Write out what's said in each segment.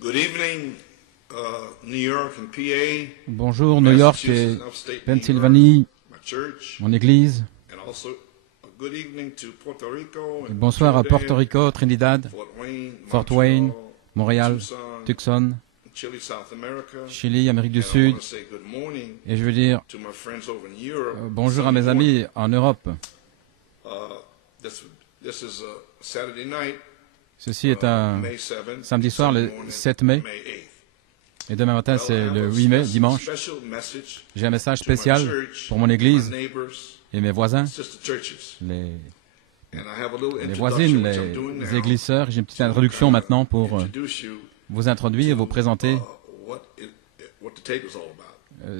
Good evening, New York and PA. Bonjour New York et Pennsylvanie, mon église. Et bonsoir à Porto Rico, Trinidad, Fort Wayne, Montréal, Tucson, Chili, Amérique du Sud. Et je veux dire bonjour à mes amis en Europe. Ceci est un samedi soir, le 7 mai. Et demain matin, c'est le 8 mai, dimanche. J'ai un message spécial pour mon église et mes voisins, les voisines, les églises sœurs. J'ai une petite introduction maintenant pour vous introduire, vous présenter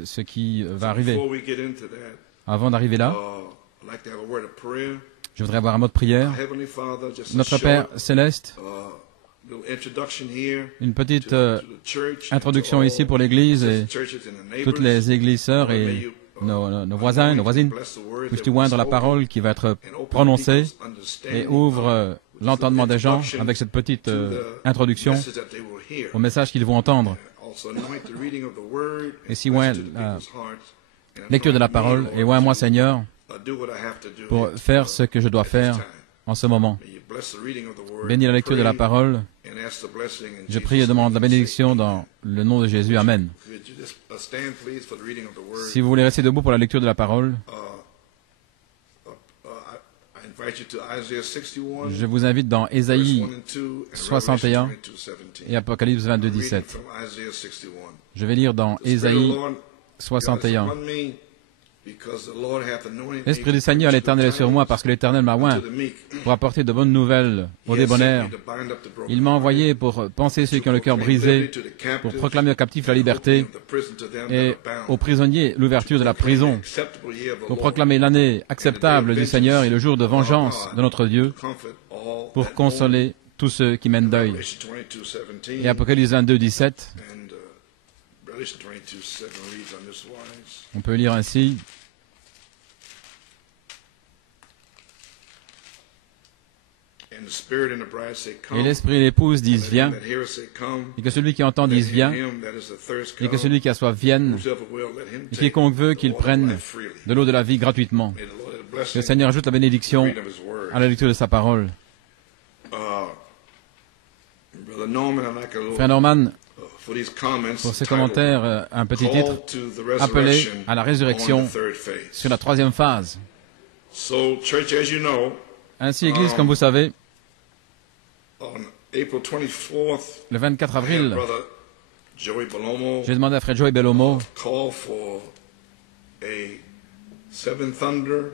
ce qui va arriver. Avant d'arriver là, je voudrais avoir un mot de prière. Notre Père Céleste, une petite introduction ici pour l'Église et toutes les églises sœurs et nos voisins, nos voisines. Puisses-tu oindre la parole qui va être prononcée et ouvre l'entendement des gens avec cette petite introduction au message qu'ils vont entendre. Et si oint la lecture de la parole et oint-moi Seigneur pour faire ce que je dois faire en ce moment. Bénis la lecture de la parole. Je prie et demande la bénédiction dans le nom de Jésus. Amen. Si vous voulez rester debout pour la lecture de la parole, je vous invite dans Ésaïe 61 et Apocalypse 22, 17. Je vais lire dans Ésaïe 61. L'Esprit du Seigneur, l'Éternel est sur moi, parce que l'Éternel m'a oint pour apporter de bonnes nouvelles aux débonnaires. Il m'a envoyé pour panser ceux qui ont le cœur brisé, pour proclamer aux captifs la liberté et aux prisonniers l'ouverture de la prison, pour proclamer l'année acceptable du Seigneur et le jour de vengeance de notre Dieu, pour consoler tous ceux qui mènent deuil. Et Apocalypse 22, 17. On peut lire ainsi. Et l'Esprit et l'épouse disent, viens. Et que celui qui entend dise, viens. Et que celui qui a soif vienne. Et quiconque veut qu'il prenne de l'eau de la vie gratuitement. Que le Seigneur ajoute la bénédiction à la lecture de sa parole. Frère Norman, pour ces commentaires, un petit titre, appelé à la résurrection sur la troisième phase. Ainsi, Église, comme vous savez, le 24 avril, j'ai demandé à Frère Joey Bellomo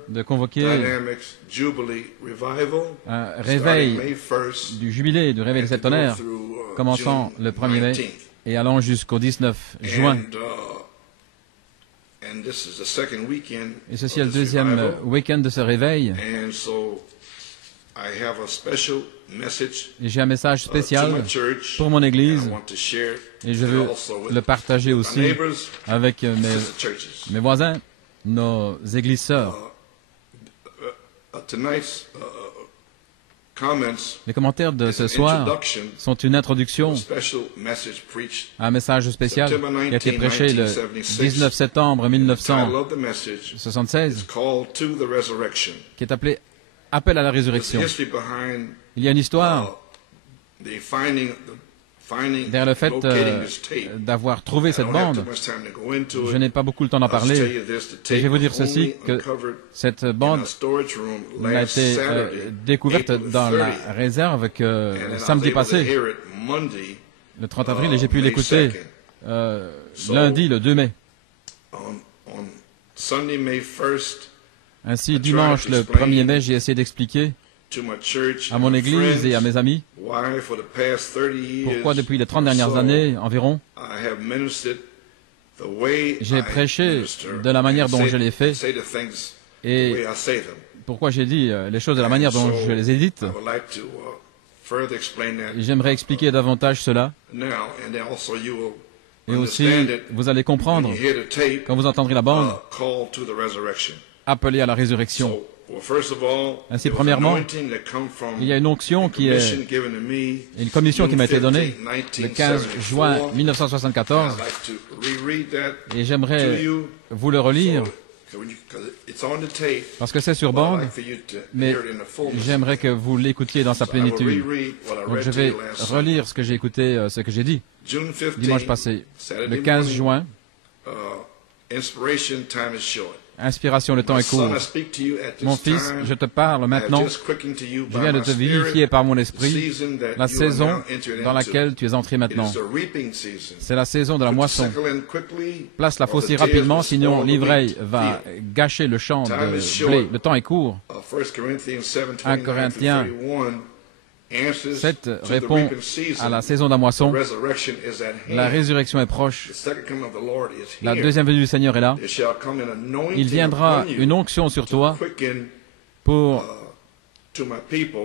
de convoquer un réveil du jubilé, du réveil de cet tonnerre, commençant le 1er mai et allant jusqu'au 19 juin. Et ceci est le deuxième week-end de ce réveil. Et j'ai un message spécial pour mon Église et je veux le partager aussi avec mes voisins, nos églises sœurs. Les commentaires de ce soir sont une introduction à un message spécial qui a été prêché le 19 septembre 1976, qui est appelé « Appel à la résurrection ». Il y a une histoire derrière le fait d'avoir trouvé cette bande. Je n'ai pas beaucoup le temps d'en parler. Et je vais vous dire ceci, que cette bande a été découverte dans la réserve que samedi passé, le 30 avril, et j'ai pu l'écouter lundi, le 2 mai. Ainsi, dimanche, le 1er mai, j'ai essayé d'expliquer à mon Église et à mes amis pourquoi depuis les 30 dernières années environ, j'ai prêché de la manière dont je l'ai fait et pourquoi j'ai dit les choses de la manière dont je les ai dites. J'aimerais expliquer davantage cela. Et aussi, vous allez comprendre, quand vous entendrez la bande, appelé à la résurrection. Ainsi, premièrement, il y a une onction qui est une commission qui m'a été donnée le 15 juin 1974 et j'aimerais vous le relire parce que c'est sur bande, mais j'aimerais que vous l'écoutiez dans sa plénitude. Donc je vais relire ce que j'ai écouté, ce que j'ai dit dimanche passé, le 15 juin. Inspiration, le temps est court. Mon fils, je te parle maintenant. Je viens de te vivifier par mon esprit la saison dans laquelle tu es entré maintenant. C'est la saison de la moisson. Place la faucille rapidement, sinon l'ivraie va gâcher le champ de blé. Le temps est court. 1 Corinthiens 7 répond à la saison de la moisson. La résurrection est proche. La deuxième venue du Seigneur est là. Il viendra une onction sur toi pour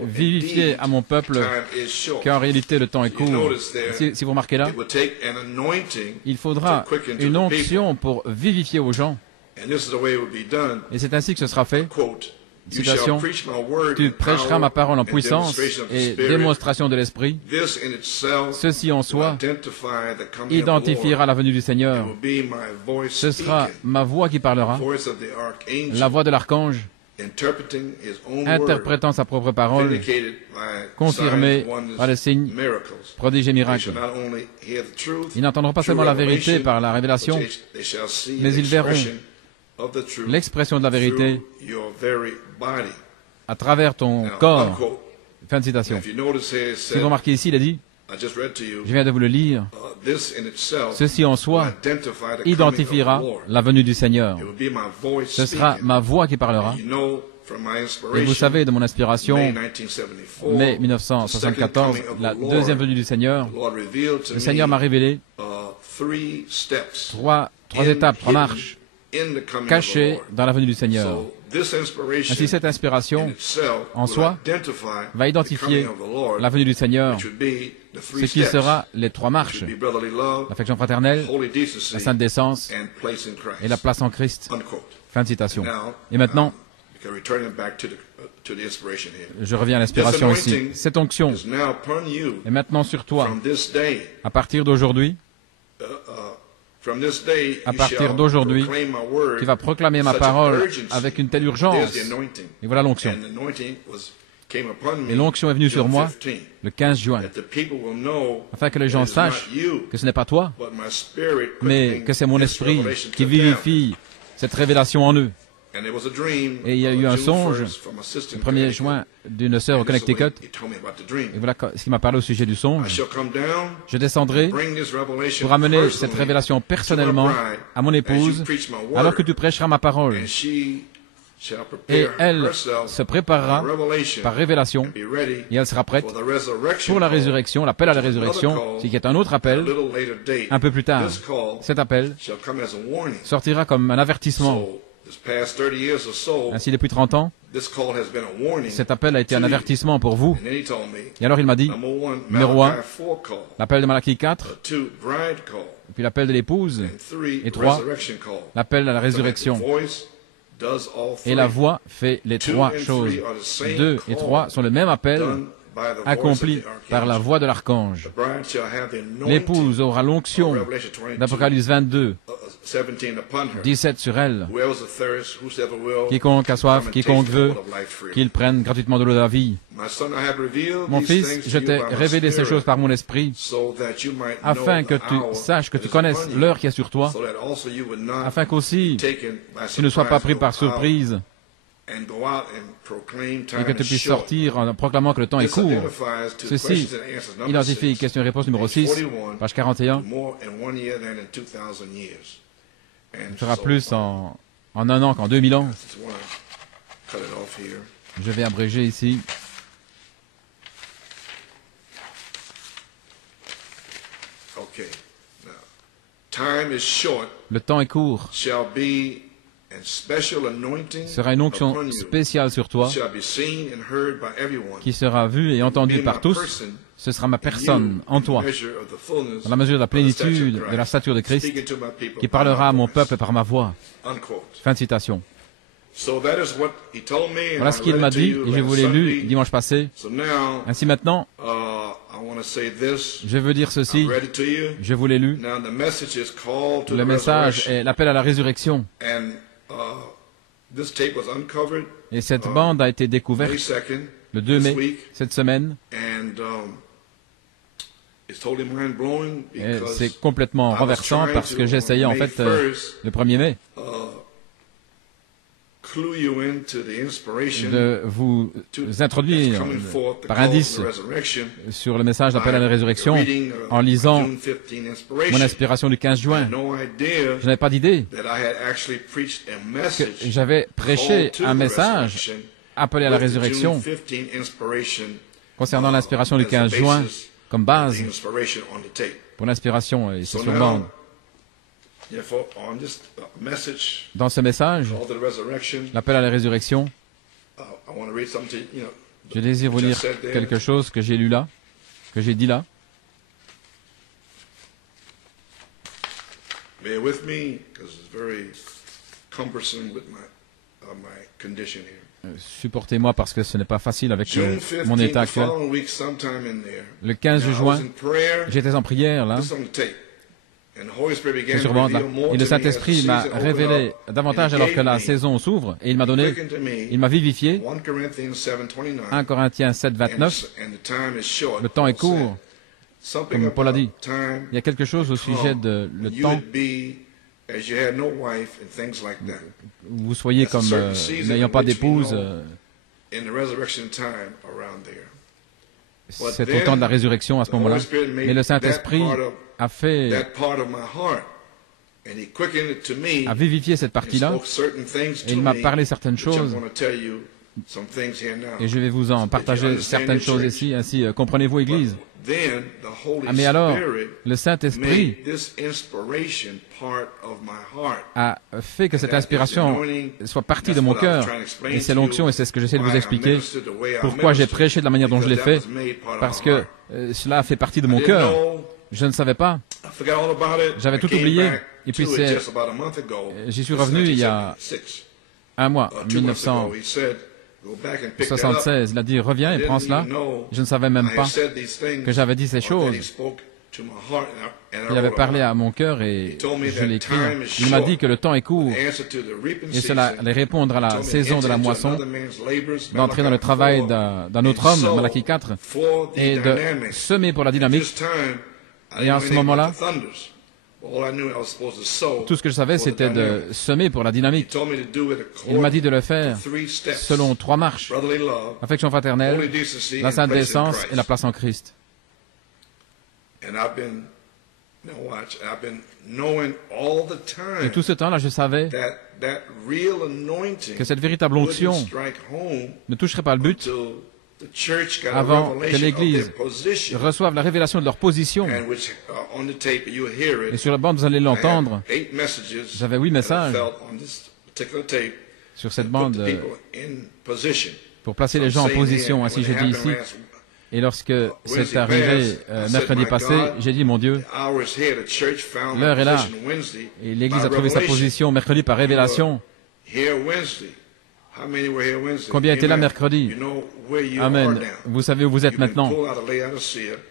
vivifier à mon peuple qu'en réalité le temps est court. Si vous remarquez là, il faudra une onction pour vivifier aux gens. Et c'est ainsi que ce sera fait. Citation, tu prêcheras ma parole en puissance et démonstration de l'Esprit. Ceci en soi identifiera la venue du Seigneur. Ce sera ma voix qui parlera, la voix de l'archange, interprétant sa propre parole, confirmée par les signes, prodiges et miracles. Ils n'entendront pas seulement la vérité par la révélation, mais ils verront l'expression de la vérité à travers ton corps. Fin de citation. Si vous remarquez ici, il a dit, je viens de vous le lire, ceci en soi identifiera la venue du Seigneur. Ce sera ma voix qui parlera. Et vous savez, de mon inspiration, mai 1974, la deuxième venue du Seigneur, le Seigneur m'a révélé trois étapes, 3 marches, cachées dans la venue du Seigneur. Ainsi, cette inspiration, en soi, va identifier la venue du Seigneur, ce qui sera les 3 marches, l'affection fraternelle, la sainte décence et la place en Christ. Fin de citation. Et maintenant, je reviens à l'inspiration ici. Cette onction est maintenant sur toi. À partir d'aujourd'hui, tu vas proclamer ma parole avec une telle urgence. Et voilà l'onction. Et l'onction est venue sur moi le 15 juin, afin que les gens sachent que ce n'est pas toi, mais que c'est mon esprit qui vivifie cette révélation en eux. Et il y a eu un songe, le 1er juin, d'une sœur au Connecticut. Et voilà ce qui m'a parlé au sujet du songe. Je descendrai pour amener cette révélation personnellement à mon épouse, alors que tu prêcheras ma parole. Et elle se préparera par révélation, et elle sera prête pour la résurrection, l'appel à la résurrection, ce qui est un autre appel, un peu plus tard. Cet appel sortira comme un avertissement. Ainsi, depuis 30 ans, cet appel a été un avertissement pour vous. Et alors il m'a dit, numéro 1, l'appel de Malachie 4, puis l'appel de l'épouse, et 3, l'appel à la résurrection. Et la voix fait les 3 choses. 2 et 3 sont le même appel, accompli par la voix de l'archange. L'épouse aura l'onction d'Apocalypse 22, 17 sur elle. Quiconque a soif, quiconque veut, qu'il prenne gratuitement de l'eau de la vie. Mon fils, je t'ai révélé ces choses par mon esprit, afin que tu saches, que tu connaisses l'heure qui est sur toi, afin qu'aussi tu ne sois pas pris par surprise, et que tu puisses sortir en proclamant que le temps est court. Ceci identifie question et réponse numéro 6, page 41. Il fera plus en 1 an qu'en 2000 ans. Je vais abréger ici. Le temps est court. Sera une onction spéciale sur toi, qui sera vue et entendue par tous. Ce sera ma personne en toi, dans la mesure de la plénitude de la stature de Christ, qui parlera à mon peuple par ma voix. Fin de citation. Voilà ce qu'il m'a dit et je vous l'ai lu dimanche passé. Ainsi maintenant, je veux dire ceci, je vous l'ai lu. Le message est l'appel à la résurrection. Et cette bande a été découverte le 2 mai, cette semaine. Et c'est complètement renversant parce que j'ai essayé en fait le 1er mai de vous introduire par indice sur le message d'appel à la résurrection en lisant mon inspiration du 15 juin. Je n'avais pas d'idée que j'avais prêché un message appelé à la résurrection concernant l'inspiration du 15 juin comme base pour l'inspiration et c'est sur bande. Dans ce message, l'appel à la résurrection, je désire vous lire quelque chose que j'ai lu là, que j'ai dit là. Supportez-moi parce que ce n'est pas facile avec mon état actuel. Le 15 juin, j'étais en prière là. C'est sur bande là. Et le Saint-Esprit m'a révélé davantage alors que la saison s'ouvre et il m'a vivifié. 1 Corinthiens 7, 29. Le temps est court, comme Paul a dit. Il y a quelque chose au sujet de le temps. Vous soyez comme n'ayant pas d'épouse. C'est au temps de la résurrection à ce moment-là. Mais le Saint-Esprit a vivifié cette partie-là et il m'a parlé certaines choses et je vais vous en partager certaines choses ici, ainsi comprenez-vous Église. Mais alors, le Saint-Esprit a fait que cette inspiration soit partie de mon cœur et c'est l'onction et c'est ce que j'essaie de vous expliquer pourquoi j'ai prêché de la manière dont je l'ai fait parce que cela a fait partie de mon cœur. Je ne savais pas. J'avais tout oublié. Et puis j'y suis revenu il y a un mois, 1976. Il a dit, reviens et prends cela. Je ne savais même pas que j'avais dit ces choses. Il avait parlé à mon cœur et je l'ai écrit. Il m'a dit que le temps est court et cela allait répondre à la saison de la moisson, d'entrer dans le travail d'un autre homme, Malachie 4, et de semer pour la dynamique. Et en ce moment-là, tout ce que je savais, c'était de semer pour la dynamique. Il m'a dit de le faire selon 3 marches. Affection fraternelle, la sainte décence et la place en Christ. Et tout ce temps-là, je savais que cette véritable onction ne toucherait pas le but avant que l'Église reçoive la révélation de leur position. Et sur la bande, vous allez l'entendre. J'avais 8 messages sur cette bande pour placer les gens en position, ainsi je dis ici. Et lorsque c'est arrivé mercredi passé, j'ai dit, mon Dieu, l'heure est là. Et l'Église a trouvé sa position mercredi par révélation. Combien étaient là mercredi? Amen. Vous savez où vous êtes maintenant.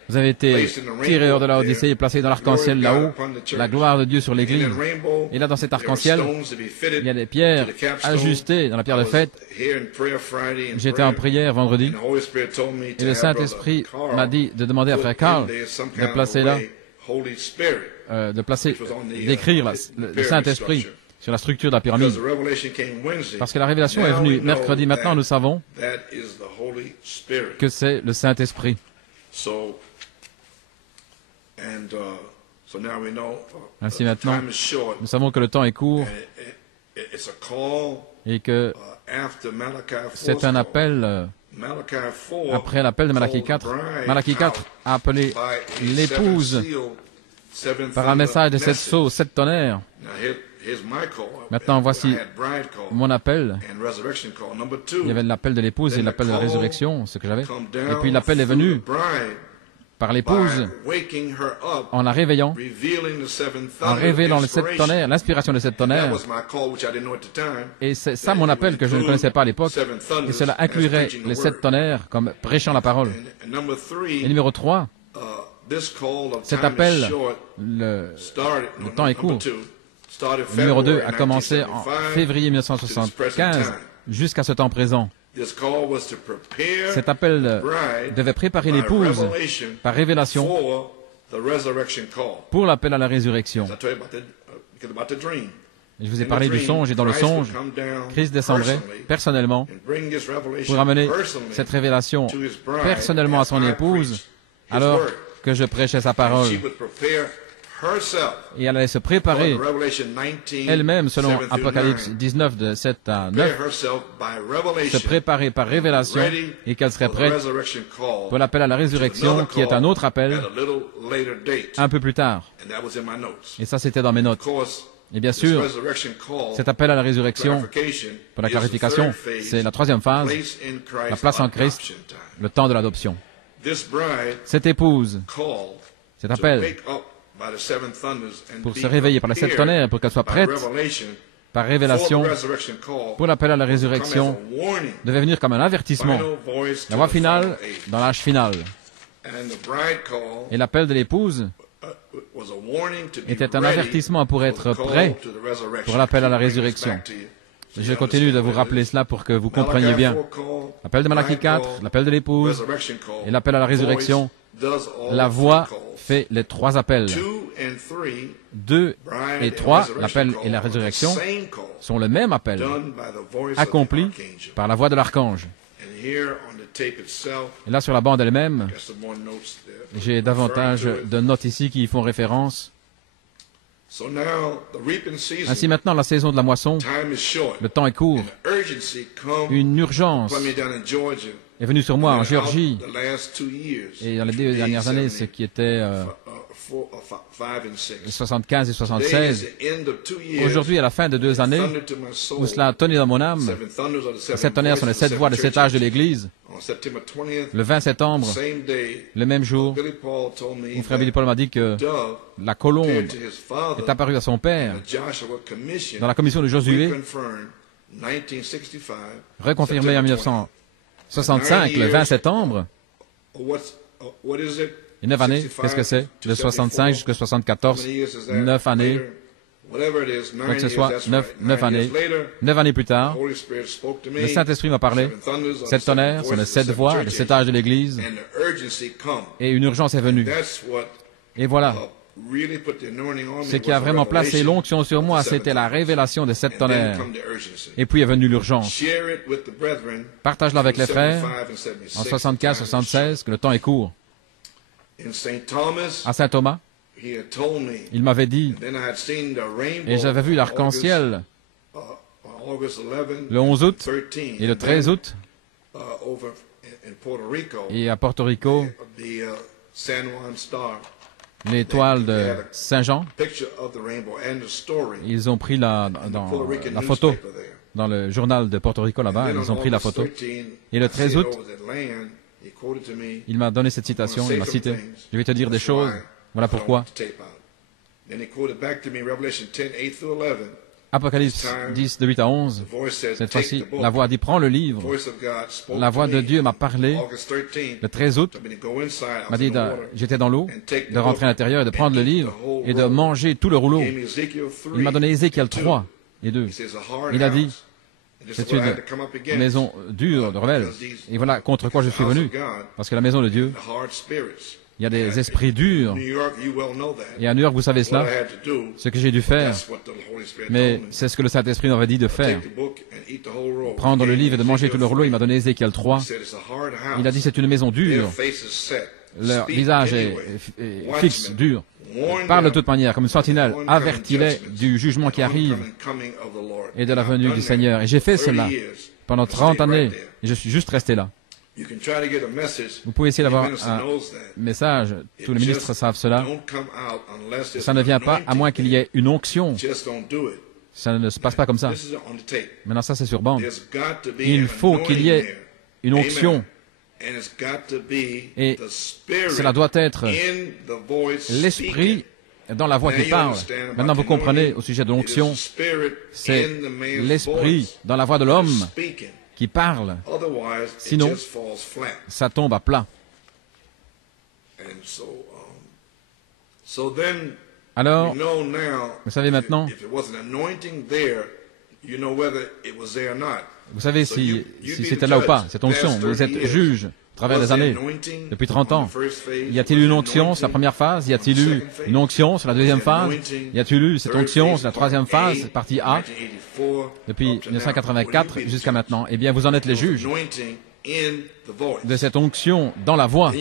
Vous avez été tirés hors de la Odyssée et placés dans l'arc-en-ciel là-haut. La gloire de Dieu sur l'Église. Et là, dans cet arc-en-ciel, il y a des pierres ajustées dans la pierre de fête. J'étais en prière vendredi. Et le Saint-Esprit m'a dit de demander à Frère Carl de placer là, d'écrire le Saint-Esprit sur la structure de la pyramide. Parce que la révélation est venue mercredi. Maintenant, nous savons que c'est le Saint-Esprit. Ainsi maintenant, nous savons que le temps est court et que c'est un appel après l'appel de Malachie 4. Malachie 4 a appelé l'épouse par un message de 7 sceaux, 7 tonnerres. Maintenant, voici mon appel. Il y avait l'appel de l'épouse et l'appel de la résurrection, ce que j'avais. Et puis l'appel est venu par l'épouse en la réveillant, en révélant les 7 tonnerres, l'inspiration des 7 tonnerres. Et c'est ça mon appel que je ne connaissais pas à l'époque. Et cela inclurait les 7 tonnerres comme prêchant la parole. Et numéro 3, cet appel, le temps est court. Numéro 2 a commencé en février 1975 jusqu'à ce temps présent. Cet appel devait préparer l'épouse par révélation pour l'appel à la résurrection. Je vous ai parlé du songe, et dans le songe, Christ descendrait personnellement pour amener cette révélation personnellement à son épouse alors que je prêchais sa parole. Et elle allait se préparer elle-même, selon Apocalypse 19, de 7 à 9, se préparer par révélation et qu'elle serait prête pour l'appel à la résurrection, qui est un autre appel, un peu plus tard. Et ça, c'était dans mes notes. Et bien sûr, cet appel à la résurrection, pour la clarification, c'est la troisième phase, la place en Christ, le temps de l'adoption. Cette épouse, cet appel, pour se réveiller par les 7 tonnerres, pour qu'elle soit prête par révélation pour l'appel à la résurrection, devait venir comme un avertissement, la voix finale dans l'âge final. Et l'appel de l'épouse était un avertissement pour être prêt pour l'appel à la résurrection. Je continue de vous rappeler cela pour que vous compreniez bien. L'appel de Malachie 4, l'appel de l'épouse et l'appel à la résurrection. La voix fait les 3 appels. 2 et 3, l'appel et la résurrection, sont le même appel, accompli par la voix de l'archange. Et là, sur la bande elle-même, j'ai davantage de notes ici qui y font référence. Ainsi maintenant, la saison de la moisson, le temps est court. Une urgence est venue sur moi en Géorgie et dans les 2 dernières années, ce qui était 75 et 76. Aujourd'hui, à la fin de 2 années, où cela a tonné dans mon âme, les 7 tonnerres sont les 7 voix, les 7 âges de l'Église. Le 20 septembre, le même jour, mon frère Billy Paul m'a dit que la colombe est apparue à son père dans la commission de Josué, reconfirmée en 1965, le 20 septembre. Et 9 années, qu'est-ce que c'est? De 65 jusqu'à 74, 9 années, quoi que ce soit, 9 années. 9 années plus tard, le Saint-Esprit m'a parlé. 7 tonnerres sont les 7 voix, les 7 âges de l'Église, et une urgence est venue. Et voilà, ce qui a vraiment placé l'onction sur moi, c'était la révélation des 7 tonnerres. Et puis est venue l'urgence. Partage-la avec les frères, en 75, 76, que le temps est court. À Saint-Thomas, il m'avait dit, et j'avais vu l'arc-en-ciel le 11 août et le 13 août, et à Porto Rico, l'étoile de Saint-Jean. Ils ont pris la photo dans le journal de Porto Rico là-bas, ils ont pris la photo. Et le 13 août, il m'a donné cette citation, il m'a cité. Je vais te dire des choses, voilà pourquoi. Apocalypse 10, de 8 à 11, cette fois-ci, la voix dit, prends le livre. La voix de Dieu m'a parlé le 13 août, m'a dit, j'étais dans l'eau, de rentrer à l'intérieur et de prendre le livre et de manger tout le rouleau. Il m'a donné Ézéchiel 3 et 2. Il a dit, c'est une maison dure de rebelles. Et voilà contre quoi je suis venu. Parce que la maison de Dieu, il y a des esprits durs. Et à New York, vous savez cela, ce que j'ai dû faire. Mais c'est ce que le Saint-Esprit m'avait dit de faire. Prendre le livre et de manger tout le rouleau, il m'a donné Ézéchiel 3. Il a dit, c'est une maison dure. Leur visage est fixe, dur. Parle de toute manière, comme une sentinelle, avertis-les du jugement qui arrive et de la venue du Seigneur. Et j'ai fait cela pendant 30 années, et je suis juste resté là. Vous pouvez essayer d'avoir un message, tous les ministres savent cela. Ça ne vient pas à moins qu'il y ait une onction. Ça ne se passe pas comme ça. Maintenant, ça c'est sur bande. Il faut qu'il y ait une onction Et cela doit être l'esprit dans la voix qui parle. Maintenant, vous comprenez au sujet de l'onction, c'est l'esprit dans la voix de l'homme qui parle. Sinon, ça tombe à plat. Alors, vous savez maintenant, vous savez si c'était là ou pas, cette onction. Vous êtes juge à travers les années, depuis 30 ans. Y a-t-il eu une onction sur la première phase? Y a-t-il eu une onction sur la deuxième phase? Y a-t-il eu cette onction sur la troisième phase, partie A, depuis 1984 jusqu'à maintenant? Eh bien, vous en êtes les juges de cette onction dans la voix.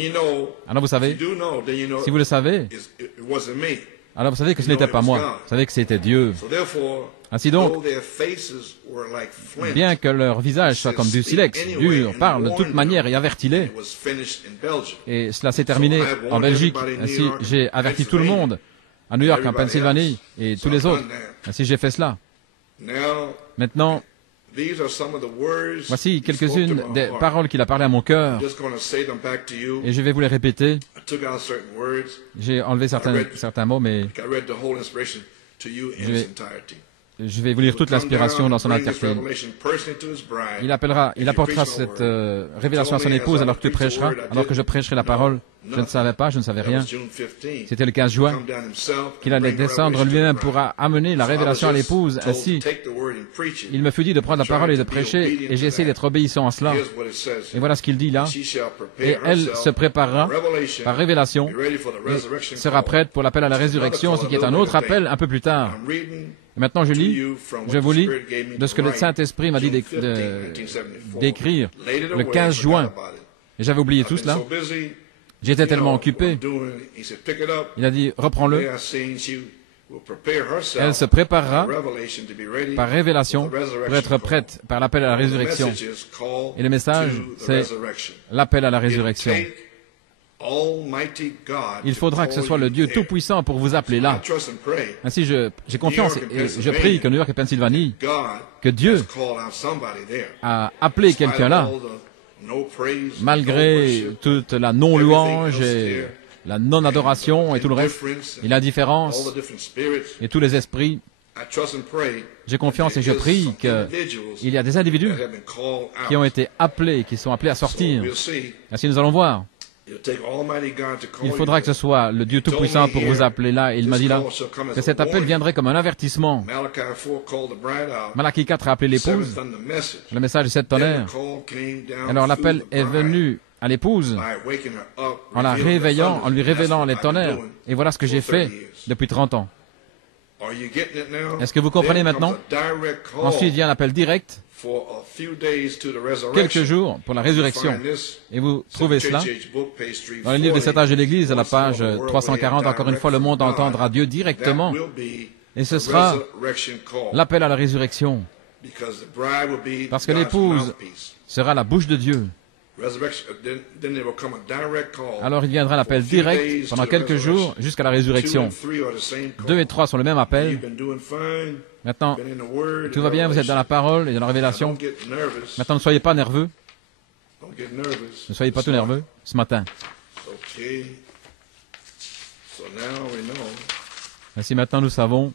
Alors vous savez, si vous le savez, alors vous savez que ce n'était pas moi, vous savez que c'était Dieu. Ainsi donc, bien que leur visage soit comme du silex, dur, parle de toute manière et avertis-les. Et cela s'est terminé en Belgique. Ainsi, j'ai averti tout le monde, à New York, en Pennsylvanie, et tous les autres. Ainsi, j'ai fait cela. Maintenant, voici quelques-unes des paroles qu'il a parlé à mon cœur, et je vais vous les répéter. J'ai enlevé certains mots, mais je vais vous lire toute l'inspiration dans son entièreté. Il apportera cette révélation à son épouse alors que tu prêcheras, alors que je prêcherai la parole. Je ne savais pas, je ne savais rien. C'était le 15 juin qu'il allait descendre lui-même pour amener la révélation à l'épouse. Ainsi, il me fut dit de prendre la parole et de prêcher, et j'ai essayé d'être obéissant à cela. Et voilà ce qu'il dit là. Et elle se préparera par révélation et sera prête pour l'appel à la résurrection, ce qui est un autre appel un peu plus tard. Et maintenant, je vous lis de ce que le Saint-Esprit m'a dit d'écrire le 15 juin. Et j'avais oublié tout cela. J'étais tellement occupé. Il a dit, reprends-le. Elle se préparera par révélation pour être prête par l'appel à la résurrection. Et le message, c'est l'appel à la résurrection. Il faudra que ce soit le Dieu Tout-Puissant pour vous appeler là. Ainsi, j'ai confiance et je prie que New York et Pennsylvanie, que Dieu a appelé quelqu'un là, malgré toute la non-louange et la non-adoration et tout le reste, et l'indifférence et tous les esprits. J'ai confiance et je prie qu'il y a des individus qui ont été appelés, qui sont appelés à sortir. Ainsi, nous allons voir. Il faudra que ce soit le Dieu Tout-Puissant pour vous appeler là. Et il m'a dit là que cet appel viendrait comme un avertissement. Malachie 4 a appelé l'épouse. Le message de cette tonnerre. Alors l'appel est venu à l'épouse en la réveillant, en lui révélant les tonnerres. Et voilà ce que j'ai fait depuis 30 ans. Est-ce que vous comprenez maintenant? Ensuite vient l'appel direct. Quelques jours pour la résurrection. Et vous trouvez cela dans le livre des 7 âges de l'Église, à la page 340. Encore une fois, le monde entendra Dieu directement. Et ce sera l'appel à la résurrection. Parce que l'épouse sera la bouche de Dieu. Alors il viendra l'appel direct pendant quelques jours jusqu'à la résurrection. 2 et 3 sont le même appel. Maintenant, tout va bien, vous êtes dans la parole et dans la révélation. Maintenant, ne soyez pas nerveux. Ne soyez pas tout nerveux ce matin. Ainsi, maintenant, nous savons.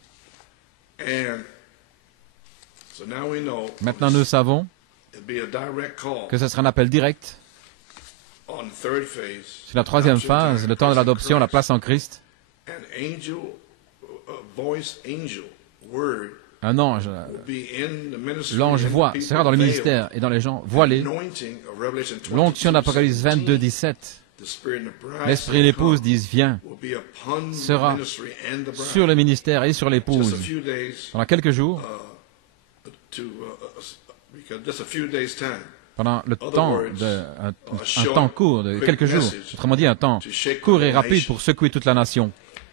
Maintenant, nous savons que ce sera un appel direct. C'est la troisième phase, le temps de l'adoption, la place en Christ. Un ange, l'ange voit, sera dans le ministère et dans les gens voilés. L'onction d'Apocalypse 22, 17. L'esprit et l'épouse disent viens, sera sur le ministère et sur l'épouse. Pendant quelques jours, pendant le temps, un temps court, de quelques jours, autrement dit un temps court et rapide pour secouer toute la nation.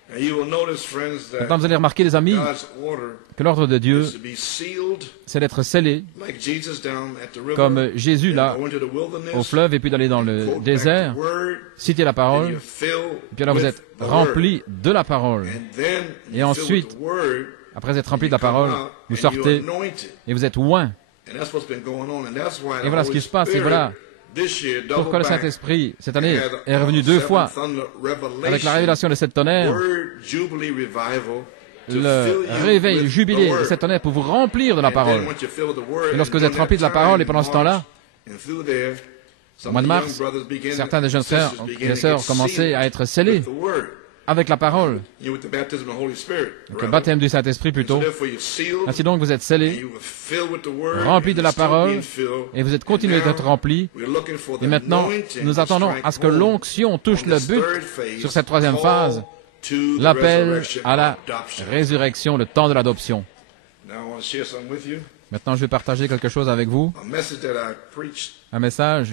Maintenant, vous allez remarquer, les amis, que l'ordre de Dieu, c'est d'être scellé, comme Jésus là, au fleuve, et puis d'aller dans le désert, citer la parole, et puis alors vous êtes rempli de la parole. Et ensuite, après être rempli de la parole, vous sortez et vous êtes oint. Et voilà ce qui se passe, et voilà Pourquoi le Saint-Esprit, cette année, est revenu 2 fois avec la révélation de 7 tonnerres, le réveil, le jubilé de 7 tonnerres pour vous remplir de la parole. Et lorsque vous êtes rempli de la parole, et pendant ce temps-là, au mois de mars, certains des jeunes frères et sœurs commençaient à être scellés avec la parole, avec le baptême du Saint-Esprit plutôt. Ainsi donc, vous êtes scellés, remplis de la parole, et vous êtes continués d'être remplis. Et maintenant, nous attendons à ce que l'onction touche le but sur cette 3e phase, l'appel à la résurrection, le temps de l'adoption. Maintenant, je vais partager quelque chose avec vous, un message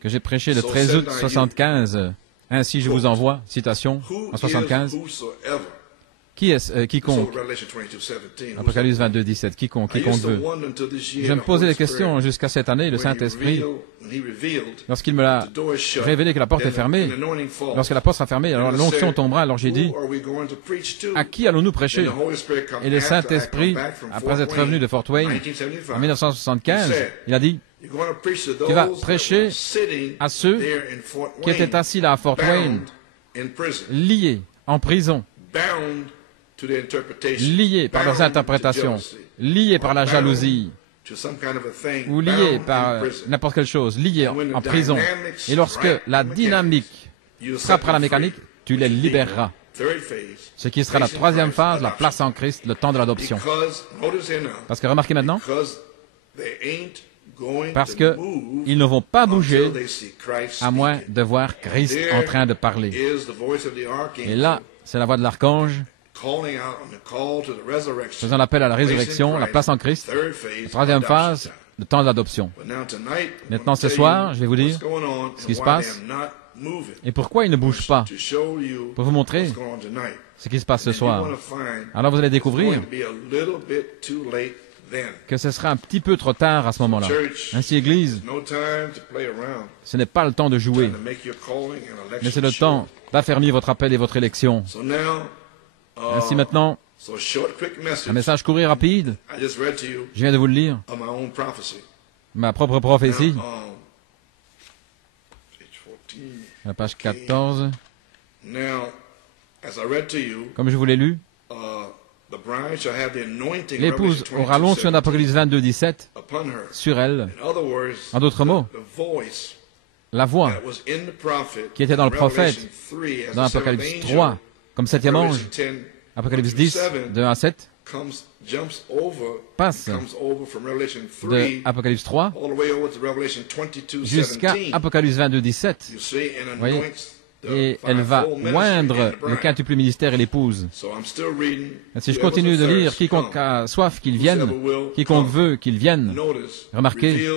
que j'ai prêché le 13 août 75. Ainsi, je vous envoie, citation, en 75. Qui est quiconque? Apocalypse 22, 17. Quiconque veut. Je me posais des questions jusqu'à cette année. Le Saint-Esprit, lorsqu'il me l'a révélé que la porte est fermée, lorsque la porte sera fermée, alors l'onction tombera. Alors j'ai dit, à qui allons-nous prêcher? Et le Saint-Esprit, après être revenu de Fort Wayne en 1975, il a dit, tu vas prêcher à ceux qui étaient assis là à Fort Wayne, liés en prison, liés par leurs interprétations, liés par la jalousie, ou liés par n'importe quelle chose, liés en prison. Et lorsque la dynamique frappera la mécanique, tu les libéreras. Ce qui sera la 3e phase, la place en Christ, le temps de l'adoption. Parce que remarquez maintenant, parce qu'ils ne vont pas bouger à moins de voir Christ en train de parler. Et là, c'est la voix de l'archange faisant l'appel à la résurrection, la place en Christ, la 3e phase, le temps de l'adoption. Maintenant, ce soir, je vais vous dire ce qui se passe et pourquoi il ne bouge pas, pour vous montrer ce qui se passe ce soir. Alors vous allez découvrir que ce sera un petit peu trop tard à ce moment-là. Ainsi, Église, ce n'est pas le temps de jouer, mais c'est le temps d'affermir votre appel et votre élection. Ainsi maintenant, un message court et rapide, je viens de vous le lire, ma propre prophétie, à la page 14, comme je vous l'ai lu, l'épouse aura l'onction d'Apocalypse 22, 17 sur elle. En d'autres mots, la voix qui était dans le prophète, dans Apocalypse 3, comme 7e ange, Apocalypse 10, de 1 à 7, passe de Apocalypse 3 jusqu'à Apocalypse 22, 17. Vous voyez? Et elle va moindre le quintuple ministère et l'épouse. Si je continue de lire, quiconque a soif qu'il vienne, quiconque veut qu'il vienne, remarquez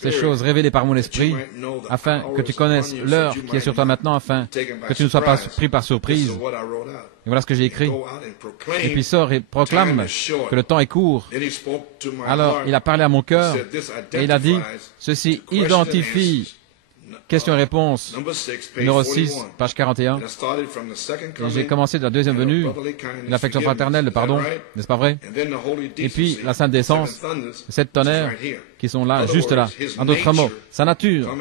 ces choses révélées par mon esprit, afin que tu connaisses l'heure qui est sur toi maintenant, afin que tu ne sois pas pris par surprise. Et voilà ce que j'ai écrit. Et puis sort et proclame que le temps est court. Alors il a parlé à mon cœur et il a dit, ceci identifie. Question et réponse, numéro 6, page 41. Et j'ai commencé de la 2e venue, l'affection fraternelle, le pardon, n'est-ce pas vrai? Et puis la sainte décence, 7 tonnerres qui sont là, juste là. En d'autres mots, sa nature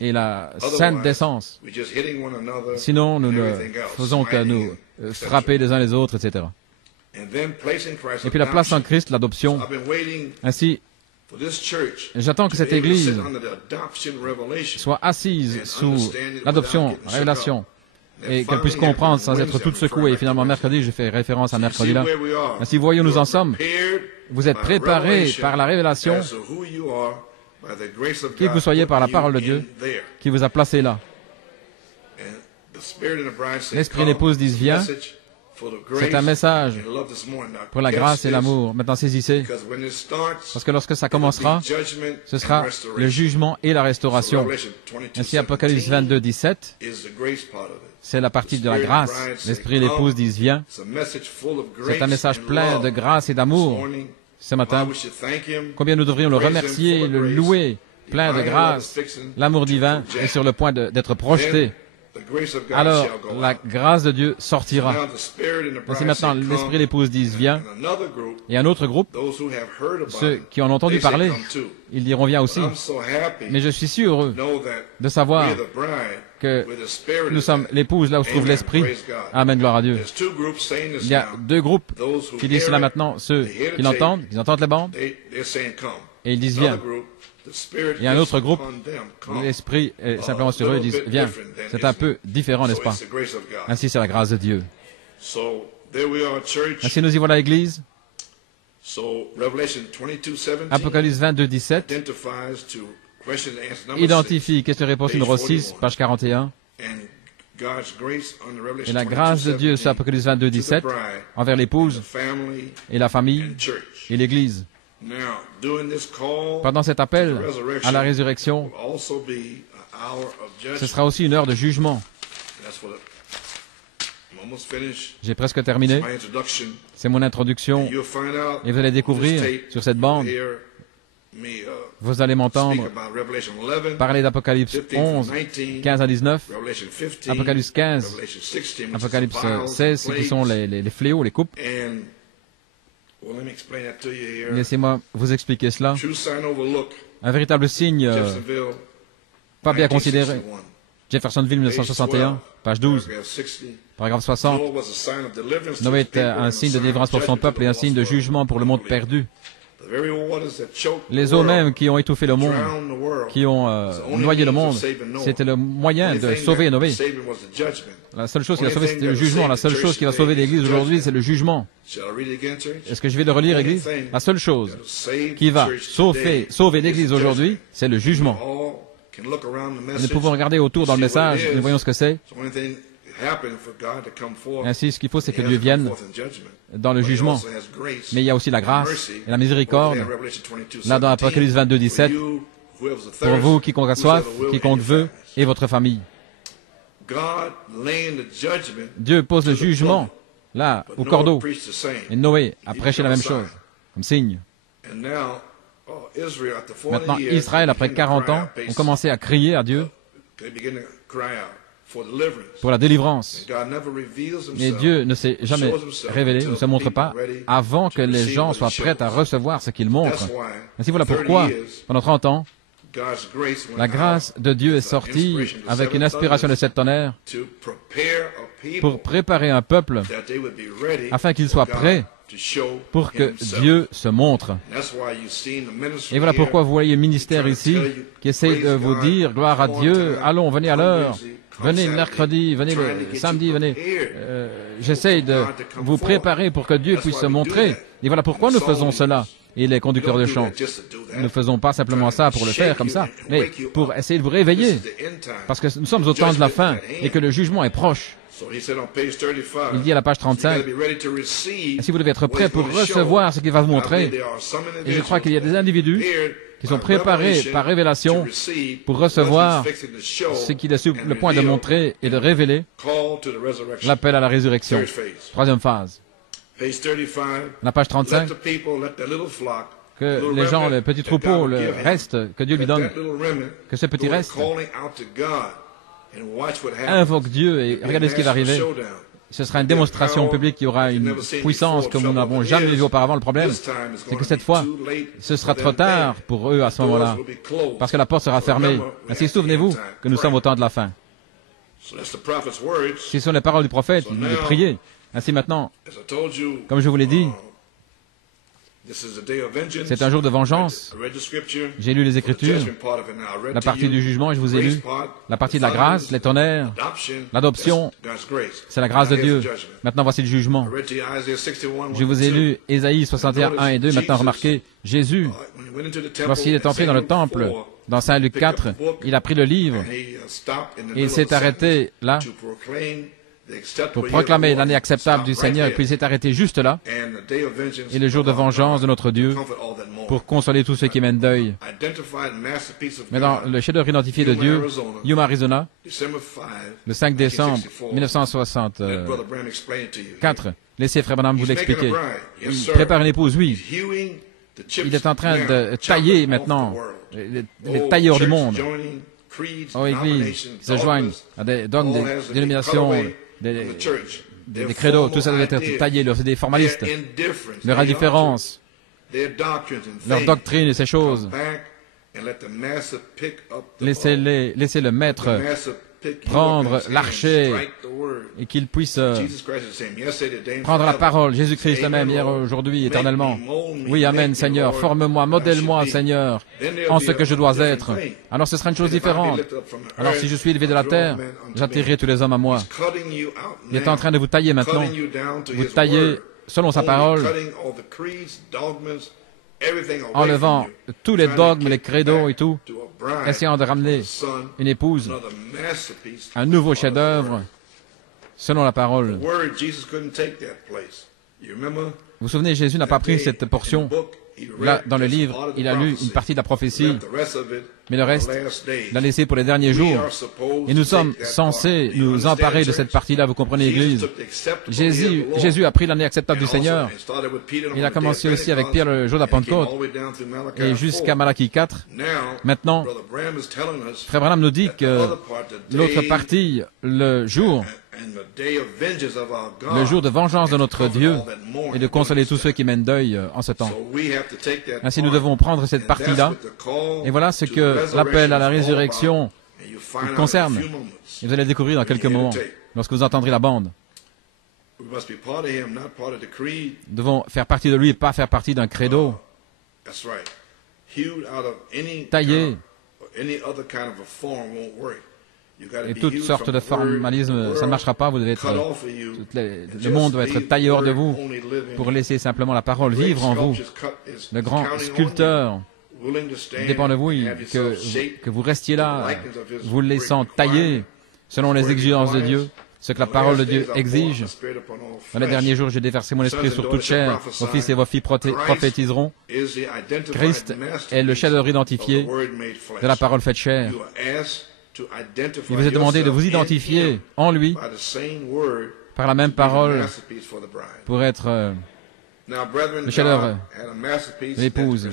et la sainte décence. Sinon, nous ne faisons que nous frapper les uns les autres, etc. Et puis la place en Christ, l'adoption. Ainsi, j'attends que cette Église soit assise sous l'adoption, la révélation, et qu'elle puisse comprendre sans être toute secouée. Et finalement, mercredi, je fais référence à mercredi là. Ainsi, voyez où nous en sommes. Vous êtes préparés par la révélation, qui que vous soyez par la parole de Dieu, qui vous a placé là. L'Esprit et l'épouse disent, viens. C'est un message pour la grâce et l'amour. Maintenant, saisissez. Parce que lorsque ça commencera, ce sera le jugement et la restauration. Ainsi, Apocalypse 22, 17, c'est la partie de la grâce. L'Esprit et l'épouse disent, viens. C'est un message plein de grâce et d'amour. Ce matin, combien nous devrions le remercier, le louer, plein de grâce. L'amour divin est sur le point d'être projeté. alors la grâce de Dieu sortira. Ainsi maintenant, l'esprit et l'épouse disent, viens. Et un autre groupe, ceux qui en ont entendu parler, ils diront, viens aussi. Mais je suis si heureux de savoir que nous sommes l'épouse là où se trouve l'esprit. Amen, gloire à Dieu. Il y a deux groupes qui disent cela maintenant, ceux qui l'entendent, qui entendent les bandes, et ils disent, viens. Il y a un autre groupe, l'esprit est simplement sur eux, ils disent, viens. C'est un peu différent, n'est-ce pas? Ainsi, c'est la grâce de Dieu. Ainsi, nous y voilà, l'Église. Apocalypse 22, 17 identifie question-réponse numéro 6, page 41. Et la grâce de Dieu sur Apocalypse 22, 17 envers l'épouse et la famille et l'Église. Pendant cet appel à la résurrection, ce sera aussi une heure de jugement. J'ai presque terminé. C'est mon introduction. Et vous allez découvrir sur cette bande, vous allez m'entendre parler d'Apocalypse 11, 15 à 19, Apocalypse 15, Apocalypse 16, qui sont les fléaux, les coupes. Laissez-moi vous expliquer cela. Un véritable signe pas bien considéré. Jeffersonville, 1961, page 12, paragraphe 60. Noé était un signe de délivrance pour son peuple et un signe de jugement pour le monde perdu. Les eaux mêmes qui ont étouffé le monde, qui ont noyé le monde, c'était le moyen de sauver Noé. La seule chose qui a sauvé, c'était le jugement. La seule chose qui va sauver l'Église aujourd'hui, c'est le jugement. Est-ce que je vais le relire, Église? La seule chose qui va sauver l'Église aujourd'hui, c'est le jugement. Et nous pouvons regarder autour dans le message, nous voyons ce que c'est. Ainsi, ce qu'il faut, c'est que Dieu vienne dans le jugement. Mais il y a aussi la grâce et la miséricorde. Là, dans Apocalypse 22, 17, pour vous, quiconque a soif, quiconque veut, et votre famille. Dieu pose le jugement, là, au cordeau. Et Noé a prêché la même chose, comme signe. Maintenant, Israël, après 40 ans, ont commencé à crier à Dieu pour la délivrance. Mais Dieu ne s'est jamais révélé, ne se montre pas, avant que les gens soient prêts à recevoir ce qu'il montre. Ainsi, voilà pourquoi, pendant 30 ans, la grâce de Dieu est sortie avec une inspiration de 7 tonnerres pour préparer un peuple afin qu'il soit prêt pour que Dieu se montre. Et voilà pourquoi vous voyez le ministère ici qui essaie de vous dire, gloire à Dieu, allons, venez à l'heure, venez le mercredi, venez le samedi, venez. J'essaie de vous préparer pour que Dieu puisse se montrer. Et voilà pourquoi nous faisons cela. Et les conducteurs de chant, nous ne faisons pas simplement ça pour le faire comme ça, mais pour essayer de vous réveiller. Parce que nous sommes au temps de la fin et que le jugement est proche. Il dit à la page 35, si vous devez être prêt pour recevoir ce qu'il va vous montrer, et je crois qu'il y a des individus qui sont préparés par révélation pour recevoir ce qu'il est sur le point de montrer et de révéler, l'appel à la résurrection. Troisième phase. La page 35, que les gens, le petit troupeau, le reste que Dieu lui donne, que ce petit reste invoque Dieu et regardez ce qui va arriver. Ce sera une démonstration publique qui aura une puissance que nous n'avons jamais vue auparavant. Le problème, c'est que cette fois, ce sera trop tard pour eux à ce moment-là, parce que la porte sera fermée. Ainsi, souvenez-vous que nous sommes au temps de la fin. Ce sont les paroles du prophète, il dit de prier. Ainsi maintenant, comme je vous l'ai dit, c'est un jour de vengeance. J'ai lu les Écritures, la partie du jugement, et je vous ai lu la partie de la grâce, les tonnerres, l'adoption, c'est la grâce de Dieu. Maintenant, voici le jugement. Je vous ai lu Ésaïe 61, 1 et 2. Maintenant, remarquez, Jésus, lorsqu'il est entré dans le temple, dans Saint Luc 4, il a pris le livre et il s'est arrêté là pour proclamer l'année acceptable du Seigneur, et puis il s'est arrêté juste là, et le jour de vengeance de notre Dieu, pour consoler tous ceux qui mènent deuil. Mais dans le chef-d'œuvre identifié de Dieu, Yuma, Arizona, le 5 décembre 1964, laissez Frère Branham vous l'expliquer. Il prépare une épouse, oui. Il est en train de tailler maintenant, les tailleurs du monde, aux églises qui se joignent à des dogmes, des dénominations, des credos, tout ça doit être taillé, c'est des formalistes. Leur indifférence, leur doctrine et ces choses, laissez le maître prendre l'archer et qu'il puisse prendre la parole. Jésus-Christ le même, hier, aujourd'hui, éternellement. Oui, amen, Seigneur. Forme-moi, modèle-moi, Seigneur, en ce que je dois être. Alors ce sera une chose différente. Alors si je suis élevé de la terre, j'attirerai tous les hommes à moi. Il est en train de vous tailler maintenant. Vous taillez selon sa parole, enlevant tous les dogmes, les credos et tout, essayant de ramener une épouse, un nouveau chef-d'œuvre, selon la parole. Vous vous souvenez, Jésus n'a pas pris cette portion. Là, dans le livre, il a lu une partie de la prophétie, mais le reste, il l'a laissé pour les derniers jours. Et nous sommes censés nous emparer de cette partie-là, vous comprenez, Église. Jésus a pris l'année acceptable du Seigneur. Il a commencé aussi avec Pierre le jour de la Pentecôte, et jusqu'à Malachie 4. Maintenant, Frère Branham nous dit que l'autre partie, le jour de vengeance de notre Dieu, et de consoler tous ceux qui mènent deuil en ce temps. Ainsi, nous devons prendre cette partie-là, et voilà ce que l'appel à la résurrection concerne. Et vous allez le découvrir dans quelques moments, lorsque vous entendrez la bande. Nous devons faire partie de lui et pas faire partie d'un credo. Taillé. Et toutes sortes de formalismes, ça ne marchera pas. Vous devez être, le monde doit être taillé hors de vous pour laisser simplement la parole vivre en vous. Le grand sculpteur dépend de vous, que vous restiez là, vous le laissant tailler selon les exigences de Dieu, ce que la parole de Dieu exige. Dans les derniers jours, j'ai déversé mon esprit sur toute chair. Vos fils et vos filles prophétiseront. Christ est le chef-d'œuvre identifié de la parole faite chair. Il vous est demandé de vous identifier en lui par la même parole pour être le chef-d'œuvre de l'épouse.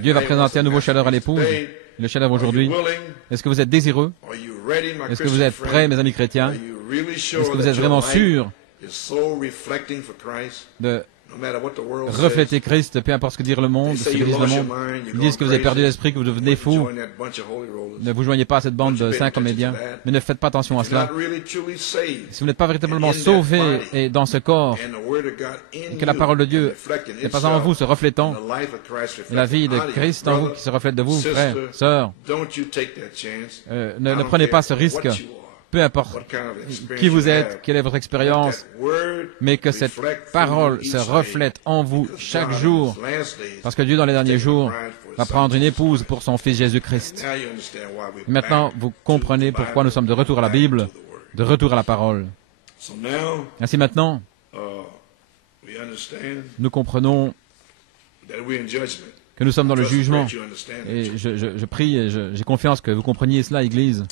Dieu va présenter un nouveau chef-d'œuvre à l'épouse, le chef-d'œuvre aujourd'hui. Est-ce que vous êtes désireux? Est-ce que vous êtes prêts, mes amis chrétiens? Est-ce que vous êtes vraiment sûrs de refléter Christ, peu importe ce que dit le monde, ce que disent le monde? Ils disent que vous avez perdu l'esprit, que vous devenez fou. Ne vous joignez pas à cette bande de saints comédiens, mais ne faites pas attention à cela. Si vous n'êtes pas véritablement sauvé et dans ce corps, et que la parole de Dieu n'est pas en vous se reflétant, et la vie de Christ en vous qui se reflète de vous, frères, sœurs, ne prenez pas ce risque. Peu importe qui vous êtes, quelle est votre expérience, mais que cette parole se reflète en vous chaque jour, parce que Dieu, dans les derniers jours, va prendre une épouse pour son Fils Jésus-Christ. Maintenant, vous comprenez pourquoi nous sommes de retour à la Bible, de retour à la parole. Ainsi maintenant, nous comprenons que nous sommes dans le jugement. Et je prie et j'ai confiance que vous compreniez cela, Église.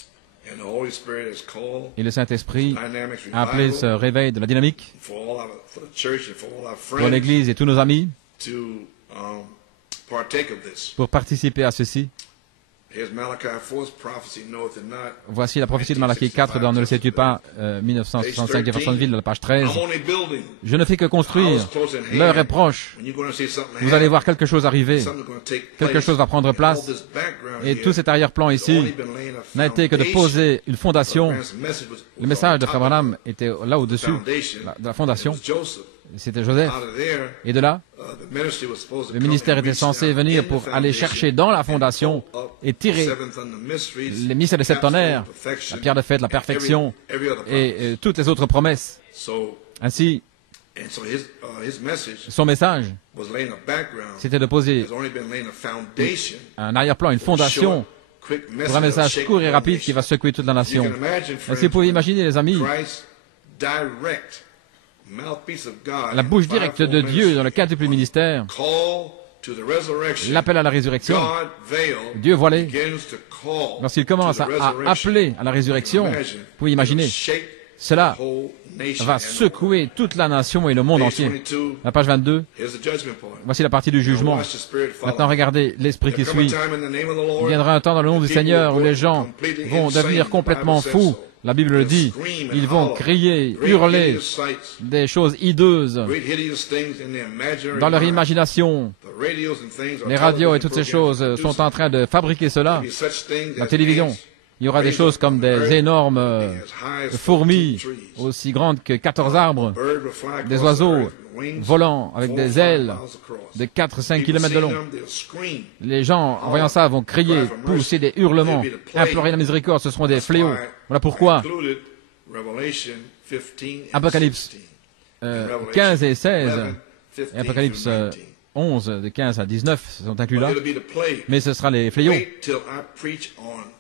Et le Saint-Esprit a appelé ce réveil de la dynamique pour l'Église et tous nos amis pour participer à ceci. Voici la prophétie de Malachie 4 dans Ne le sais-tu pas, 1965 Jeffersonville, de la page 13. Je ne fais que construire. L'heure est proche. Vous allez voir quelque chose arriver. Quelque chose va prendre place. Et tout cet arrière-plan ici n'a été que de poser une fondation. Le message de Frère Branham était là au-dessus de la fondation. C'était Joseph. Et de là, le ministère était censé venir pour aller chercher dans la fondation et tirer les mystères des sept tonnerres, la pierre de fête, la perfection et toutes les autres promesses. Ainsi, son message, c'était de poser un arrière-plan, une fondation pour un message court et rapide qui va secouer toute la nation. Ainsi, vous pouvez imaginer, les amis, la bouche directe de Dieu dans le quintuple ministère, l'appel à la résurrection, Dieu voilé, lorsqu'il commence à appeler à la résurrection, vous pouvez imaginer cela va secouer toute la nation et le monde entier. La page 22, voici la partie du jugement. Maintenant, regardez l'esprit qui suit. Il viendra un temps dans le nom du Seigneur où les gens vont devenir complètement fous. La Bible le dit. Ils vont crier, hurler des choses hideuses dans leur imagination. Les radios et toutes ces choses sont en train de fabriquer cela. La télévision. Il y aura des choses comme des énormes fourmis aussi grandes que 14 arbres, des oiseaux volant avec des ailes de 4-5 km de long. Les gens, en voyant ça, vont crier, pousser des hurlements, implorer la miséricorde, ce seront des fléaux. Voilà pourquoi Apocalypse 15 et 16 et Apocalypse 11, de 15 à 19 sont inclus là, mais ce sera les fléaux.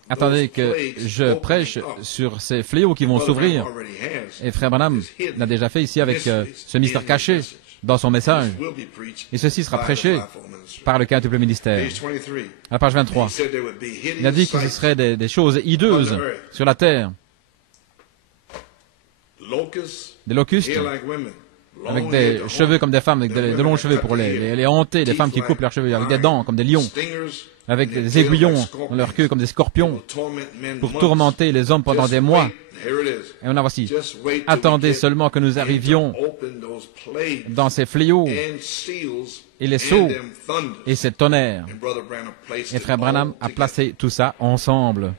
Attendez que je prêche sur ces fléaux qui vont s'ouvrir. Et Frère Branham l'a déjà fait ici avec ce mystère caché dans son message. Et ceci sera prêché par le quintuple ministère. À la page 23, il a dit que ce serait des choses hideuses sur la terre. Des locustes avec des cheveux comme des femmes, avec de longs cheveux pour les hanter, des femmes qui coupent leurs cheveux, avec des dents comme des lions, avec des aiguillons dans leur queue comme des scorpions, pour tourmenter les hommes pendant des mois. Et on a voici. Attendez seulement que nous arrivions dans ces fléaux et les sceaux et ces tonnerres. Et Frère Branham a placé tout ça ensemble.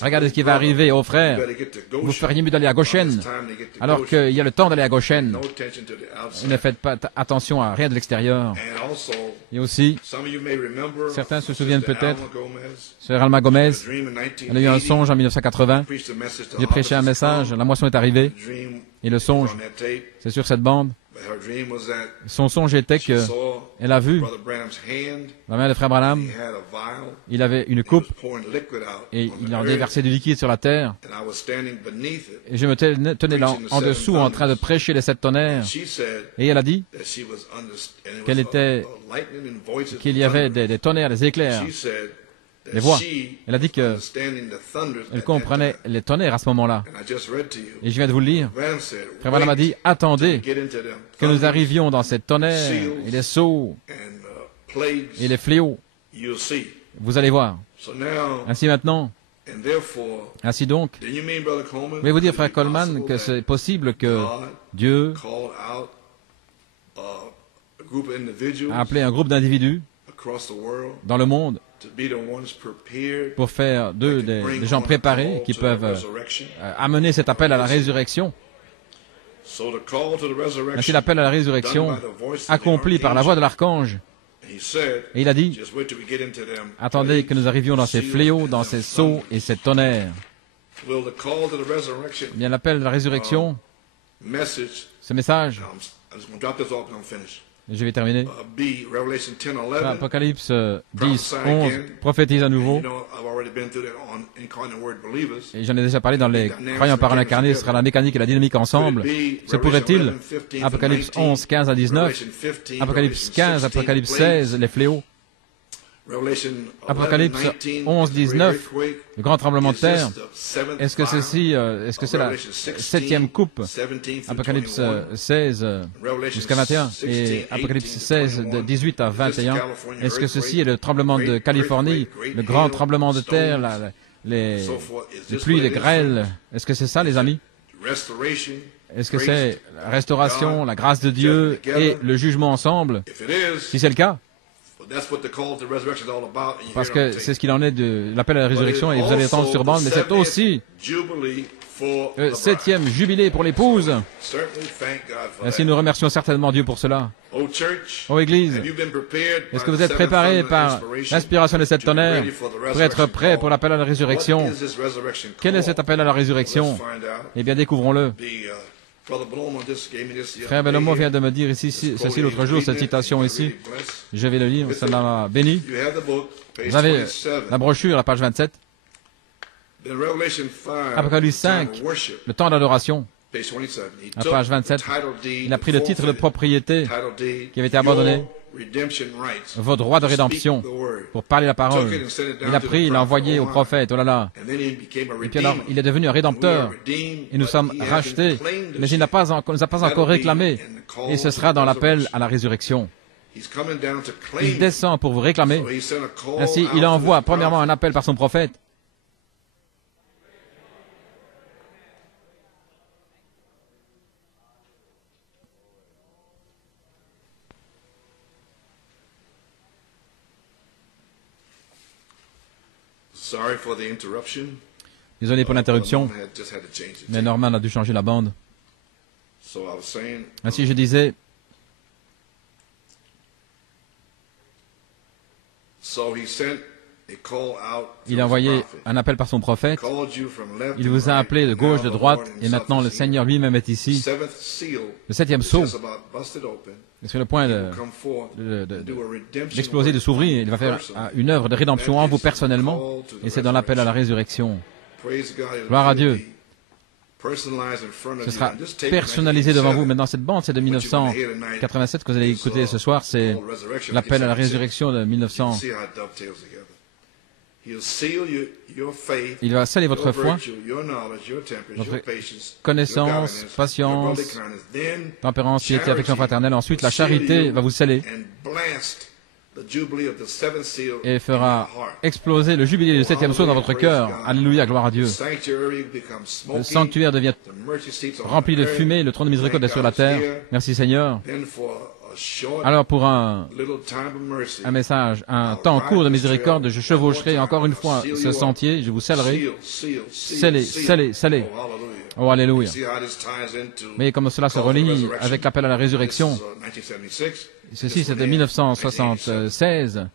Regardez ce qui va arriver aux frères. Vous feriez mieux d'aller à Goshen, alors qu'il y a le temps d'aller à Goshen. Ne faites pas attention à rien de l'extérieur. Et aussi, certains se souviennent peut-être, Sœur Alma Gomez, elle a eu un songe en 1980. J'ai prêché un message, la moisson est arrivée, et le songe, c'est sur cette bande. Son songe était qu'elle a vu la main de Frère Branham, il avait une coupe et il en déversait du liquide sur la terre. Et je me tenais là en dessous en train de prêcher les 7 tonnerres. Et elle a dit qu'il y avait des tonnerres, des éclairs, des voix. Elle a dit qu'elle comprenait les tonnerres à ce moment-là. Et je viens de vous le lire. Frère Branham a dit, attendez que nous arrivions dans ces tonnerres et les sceaux et les fléaux. Vous allez voir. Ainsi maintenant, ainsi donc, voulez-vous dire, Frère Coleman, que c'est possible que Dieu a appelé un groupe d'individus dans le monde pour faire d'eux des gens préparés qui peuvent amener cet appel à la résurrection. Ainsi, l'appel à la résurrection accompli par la voix de l'archange. Et il a dit, attendez que nous arrivions dans ces fléaux, dans ces sceaux et ces tonnerres. Eh bien, l'appel à la résurrection, ce message, je vais terminer. Apocalypse 10, 11, prophétise à nouveau. Et j'en ai déjà parlé dans les croyants par incarnés, ce sera la mécanique et la dynamique ensemble. Se pourrait-il, Apocalypse 11, 15 à 19, Apocalypse 15, Apocalypse 16, les fléaux. Apocalypse 11, 19, le grand tremblement de terre. Est-ce que ceci, est-ce que c'est la 7e coupe? Apocalypse 16 jusqu'à 21 et Apocalypse 16 de 18 à 21. Est-ce que ceci est le tremblement de Californie, le grand tremblement de terre, les pluies, les grêles? Est-ce que c'est ça, les amis? Est-ce que c'est la restauration, la grâce de Dieu et le jugement ensemble? Si c'est le cas, parce que c'est ce qu'il en est de l'appel à la résurrection, et vous allez entendre sur bande, mais c'est aussi le 7e jubilé pour l'épouse. Ainsi, nous remercions certainement Dieu pour cela. Ô Église, est-ce que vous êtes préparés par l'inspiration des 7 tonnerres pour être prêts pour l'appel à la résurrection? Quel est cet appel à la résurrection? Eh bien, découvrons-le. Frère Belomo vient de me dire ici, ceci l'autre jour, cette citation ici. Je vais le lire, ça m'a béni. Vous avez la brochure, la page 27. Apocalypse 5, le temps d'adoration. À page 27, il a pris le titre de propriété qui avait été abandonné. vos droits de rédemption pour parler la parole. Il a pris, il l'a envoyé au prophète, oh là là. Et puis alors, il est devenu un rédempteur. Et nous sommes rachetés, mais il nous a pas encore réclamé. Et ce sera dans l'appel à la résurrection. Il descend pour vous réclamer. Ainsi, il envoie premièrement un appel par son prophète. Désolé pour l'interruption, mais Norman a dû changer la bande. Ainsi, je disais, il a envoyé un appel par son prophète. Il vous a appelé de gauche, de droite, et maintenant le Seigneur lui-même est ici. Le septième sceau est sur le point d'exploser, de s'ouvrir. Il va faire une œuvre de rédemption en vous personnellement, et c'est dans l'appel à la résurrection. Gloire à Dieu. Ce sera personnalisé devant vous. Maintenant, cette bande, c'est de 1987 que vous allez écouter ce soir. C'est l'appel à la résurrection de 1900. Il va sceller votre foi, votre connaissance, patience, tempérance, piété, affection fraternelle. Ensuite, la charité va vous sceller et fera exploser le jubilé du septième sceau dans votre cœur. Alléluia, gloire à Dieu. Le sanctuaire devient rempli de fumée, le trône de miséricorde est sur la terre. Merci Seigneur. Alors pour un message, un temps court de miséricorde, je chevaucherai encore une fois ce sentier, je vous scellerai. Scellez, scellez, scellez. Oh, alléluia. Mais comme cela se relie avec l'appel à la résurrection, ceci c'est de 1976,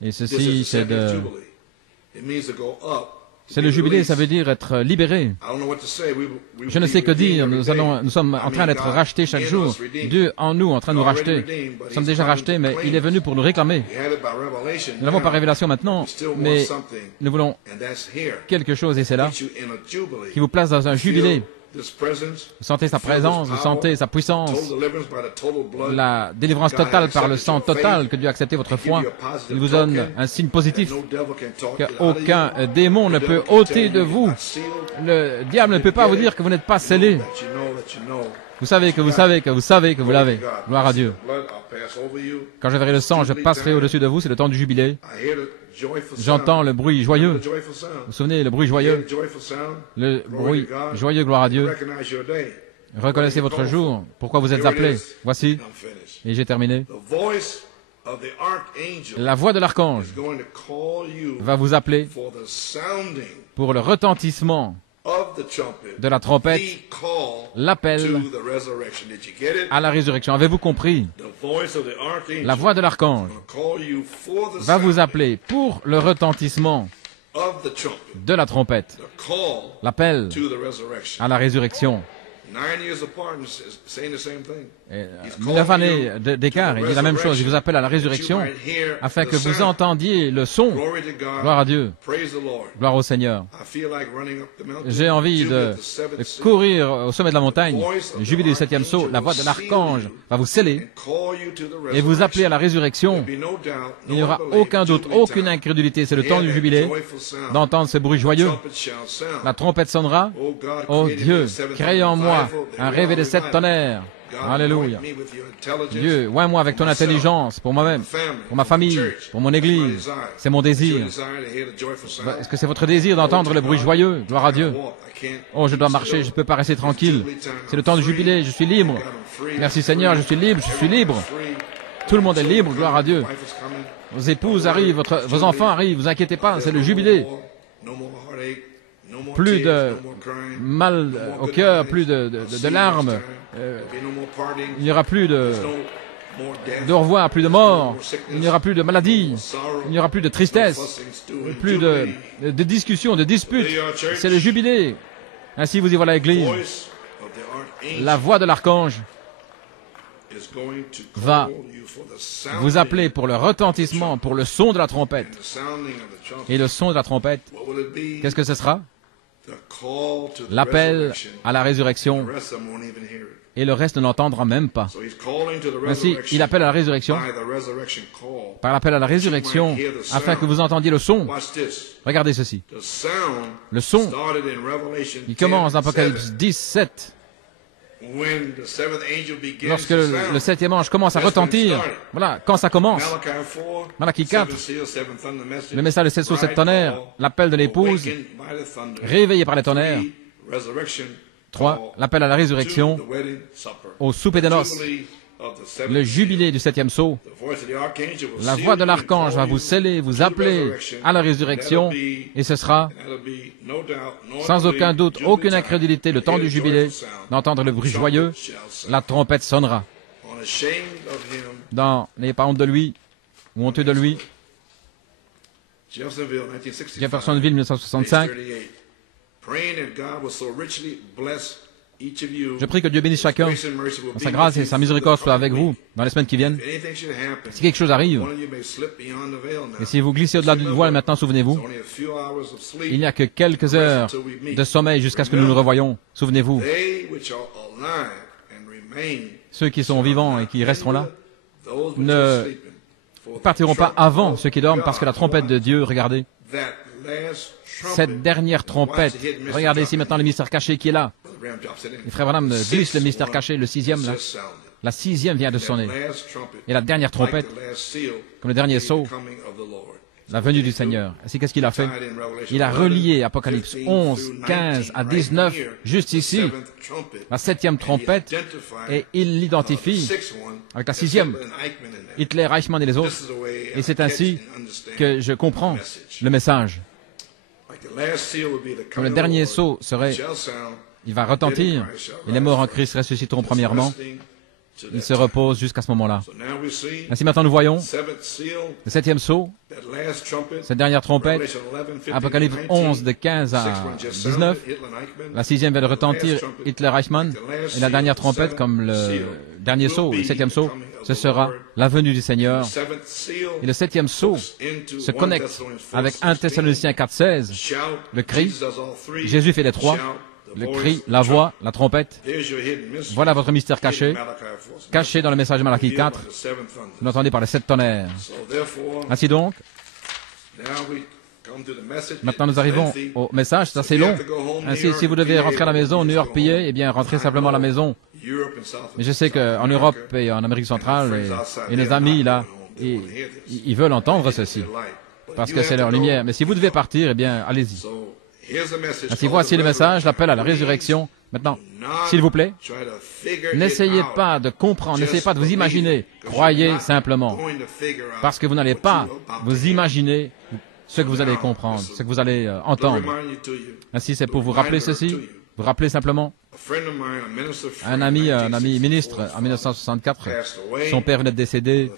et ceci c'est le jubilé, ça veut dire être libéré. Je ne sais que dire, nous sommes en train d'être rachetés chaque jour. Dieu en nous, en train de nous racheter. Nous sommes déjà rachetés, mais il est venu pour nous réclamer. Nous l'avons par révélation maintenant, mais nous voulons quelque chose, et c'est là, qui vous place dans un jubilé. Vous sentez sa présence, vous sentez sa puissance, la délivrance totale par le sang total que Dieu a accepté votre foi. Il vous donne un signe positif qu'aucun démon ne peut ôter de vous. Le diable ne peut pas vous dire que vous n'êtes pas scellé. Vous savez que vous savez que vous savez que vous l'avez. Gloire à Dieu. Quand je verrai le sang, je passerai au-dessus de vous. C'est le temps du jubilé. J'entends le bruit joyeux. Vous vous souvenez, le bruit joyeux? Le bruit joyeux, gloire à Dieu. Reconnaissez votre jour. Pourquoi vous êtes appelés? Voici. Et j'ai terminé. La voix de l'archange va vous appeler pour le retentissement de la trompette, l'appel à la résurrection. Avez-vous compris? La voix de l'archange va vous appeler pour le retentissement de la trompette, l'appel à la résurrection. 9 années d'écart, il dit la même chose, il vous appelle à la résurrection, afin que vous entendiez le son. Gloire à Dieu, gloire au Seigneur. J'ai envie de courir au sommet de la montagne, le jubilé du septième sceau, la voix de l'archange va vous sceller et vous appeler à la résurrection. Il n'y aura aucun doute, aucune incrédulité, c'est le temps du jubilé, d'entendre ce bruit joyeux. La trompette sonnera. Oh Dieu, crée en moi un réveil de 7 tonnerres. Alléluia. Dieu, oins-moi avec ton intelligence pour moi-même, pour ma famille, pour mon église. C'est mon désir. Est-ce que c'est votre désir d'entendre le bruit joyeux? Gloire à Dieu. Oh, je dois marcher, je ne peux pas rester tranquille. C'est le temps du jubilé, je suis libre. Merci Seigneur, je suis libre, je suis libre. Tout le monde est libre, gloire à Dieu. Vos épouses arrivent, vos enfants arrivent, vous inquiétez pas, c'est le jubilé. Plus de mal au cœur, plus de larmes. Il n'y aura plus de au revoir, plus de mort. Il n'y aura plus de maladie. Il n'y aura plus de tristesse. Plus de discussions, de disputes. C'est le jubilé. Ainsi vous y voilà l'Église. La voix de l'archange va vous appeler pour le retentissement, pour le son de la trompette. Et le son de la trompette, qu'est-ce que ce sera? L'appel à la résurrection. et le reste ne l'entendra même pas. Ainsi, il appelle à la résurrection, par l'appel à la résurrection, afin que vous entendiez le son. Regardez ceci. Le son, il commence dans Apocalypse 17. Lorsque le septième ange commence à retentir, voilà, quand ça commence, Malachie 4, le message de 7 sceaux, 7 tonnerres, l'appel de l'épouse, réveillé par les tonnerres. 3. L'appel à la résurrection, au souper des noces, le jubilé du septième sceau. La voix de l'archange va vous sceller, vous appeler à la résurrection, et ce sera, sans aucun doute, aucune incrédulité, le temps du jubilé, d'entendre le bruit joyeux, la trompette sonnera. N'ayez pas honte de lui, ou honteux de lui. Jeffersonville, 1965. Je prie que Dieu bénisse chacun, dans sa grâce et sa miséricorde soit avec vous dans les semaines qui viennent. Si quelque chose arrive, et si vous glissez au-delà du voile maintenant, souvenez-vous, il n'y a que quelques heures de sommeil jusqu'à ce que nous nous revoyions. Souvenez-vous, ceux qui sont vivants et qui resteront là ne partiront pas avant ceux qui dorment, parce que la trompette de Dieu, regardez, cette dernière trompette, regardez ici maintenant le mystère caché qui est là. Et Frère Branham glisse le mystère caché, le sixième là. La sixième vient de sonner. Et la dernière trompette, comme le dernier sceau, la venue du Seigneur. Ainsi, qu'est-ce qu'il a fait? Il a relié Apocalypse 11, 15 à 19, juste ici, la septième trompette, et il l'identifie avec la sixième, Hitler, Eichmann et les autres. Et c'est ainsi que je comprends le message. Comme le dernier sceau serait, il va retentir, et les morts en Christ ressusciteront premièrement. Ils se reposent jusqu'à ce moment-là. Ainsi maintenant nous voyons le septième sceau, cette dernière trompette, Apocalypse 11 de 15 à 19, la sixième vient de retentir, Hitler, Eichmann, et la dernière trompette, comme le dernier sceau, le septième sceau, ce sera la venue du Seigneur. Et le septième sceau se connecte avec 1 Thessaloniciens 4,16, le cri, Jésus fait les trois, le cri, la voix, la trompette. Voilà votre mystère caché, caché dans le message de Malachie 4, vous l'entendez par les 7 tonnerres. Ainsi donc, maintenant nous arrivons au message, c'est assez long. Ainsi, si vous devez rentrer à la maison, New York payé, eh bien rentrez simplement à la maison. Mais je sais qu'en Europe et en Amérique centrale, et nos amis là, ils veulent entendre ceci, parce que c'est leur lumière. Mais si vous devez partir, eh bien allez-y. Ainsi, voici le message, l'appel à la résurrection. Maintenant, s'il vous plaît, n'essayez pas de comprendre, n'essayez pas de vous imaginer. Croyez simplement. Parce que vous n'allez pas vous imaginer ce que vous allez comprendre, ce que vous allez entendre. Ainsi, c'est pour vous rappeler ceci. Vous rappelez simplement. Un ami ministre en 1964, son père venait de décéder.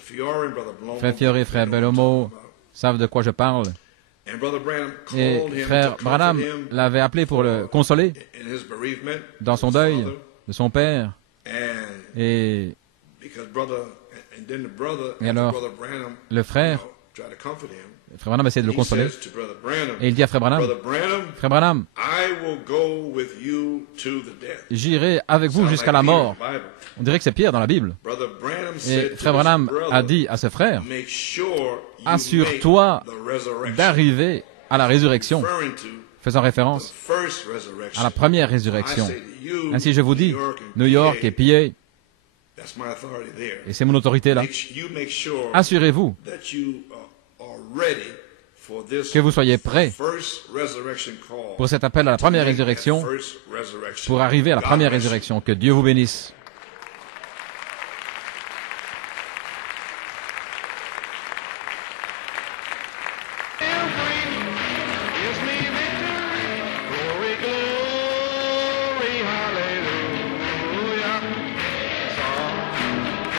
Frère Fiore et Frère Bellomo savent de quoi je parle. Et Frère Branham l'avait appelé pour le consoler dans son deuil de son père. Et alors, le frère Branham essaie de le consoler. Et il dit à Frère Branham, j'irai avec vous jusqu'à la mort. On dirait que c'est Pierre dans la Bible. Et Frère Branham a dit à ce frère, assure-toi d'arriver à la résurrection, faisant référence à la première résurrection. Ainsi je vous dis, New York et PA, et c'est mon autorité là, assurez-vous que vous soyez prêts pour cet appel à la première résurrection, pour arriver à la première résurrection. Que Dieu vous bénisse.